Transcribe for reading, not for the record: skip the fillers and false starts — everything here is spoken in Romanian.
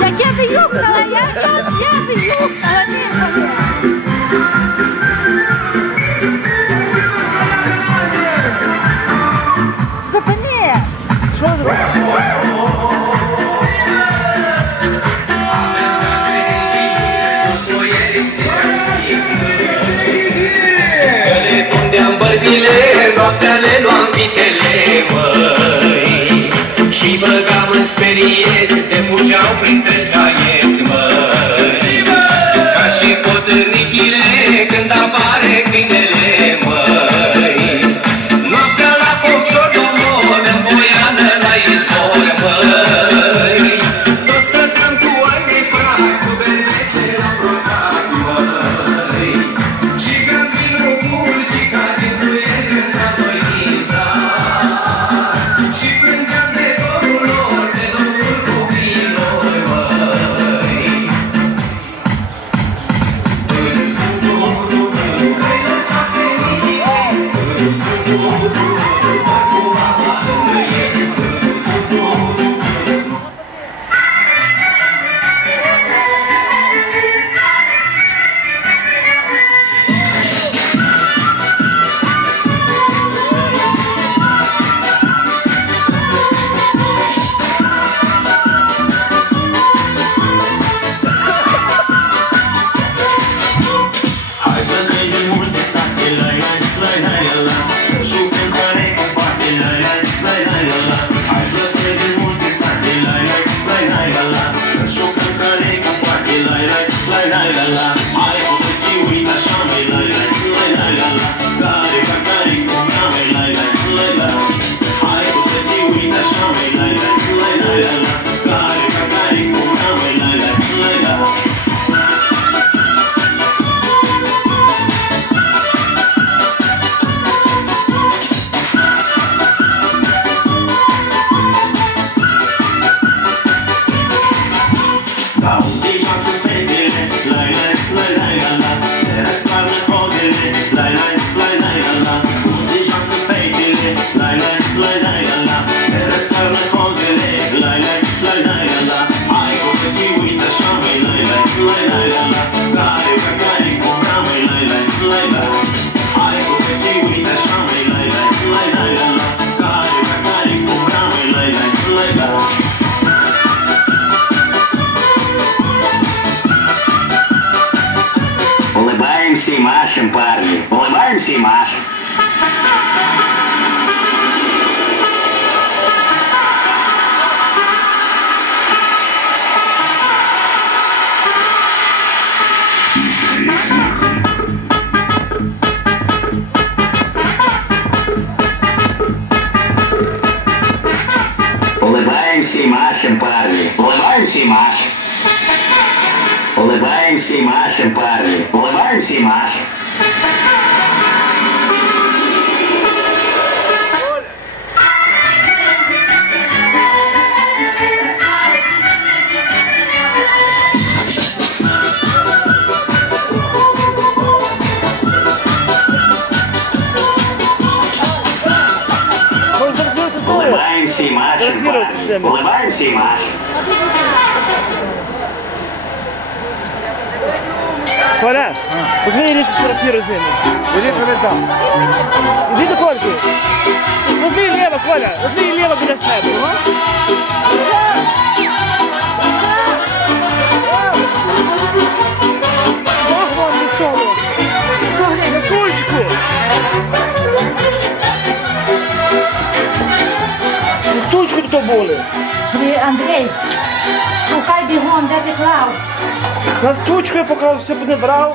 Яке ти юхала, я ти юхала, Зупини! Що зробиш? Că le pundeam bărbile, noaptea le luam vitele, măi, și băgam în sperieți, te fugeau printre scaieți, măi, ca și potârnichile când apare câinele, măi, noaptea la foc și-o domor, în boiană la izvor, măi, tot stăteam cu ai de frac, cu berbece la prozac, măi, și gambinul Mulcica din fluier cânta doinița, și plângeam de dorul lor, de dorul copiilor, măi. Ai lăsat seninii, cu apa lângă ei. Hai să trăim multe sate, la la la la la la, să jucăm care cu parte, la la la la la la. Hai să trăim multe sate, la la la la la la, să jucăm care cu parte, la la la la la la. Hai cu tății uita așa, mai la la la la la la, care ca care cu mea, mai la la la la la. Hai cu tății uita așa, mai la la la la la la, care ca care cu mea, mai la la la la la. Dau deja cu fetele, la la la la la la, se răstoarnă hodele, la la la la la la. Deja cu fetele, la la la la la la, se răstoarnă hodele, la la la la la la. Hai cu tății uita așa, mai la la la la la la, care ca care cu mea, mai la la la la. Hai cu tății uita așa, mai la la la la la la, care ca care cu mea, mai la la la la. Улыбаемся и машем, парни. Улыбаемся и машем. Улыбаемся и машем, парни. Улыбаемся и машем. Улыбаемся и машем, парни. Улыбаемся и машем. Улыбаемся и машем, парни. Улыбаемся и машем. Коля, возьми Иришку сфотографируй с ними. Иришка, весь там. Иди до Кольки. Возьми лево, Коля. Возьми лево біля себе. Ах, вам лицо. Поглянь, на Кольчику. На стульчику тут були. Андрій, шукай бігом, де ти клав? На стучку я поклав, все буде брав.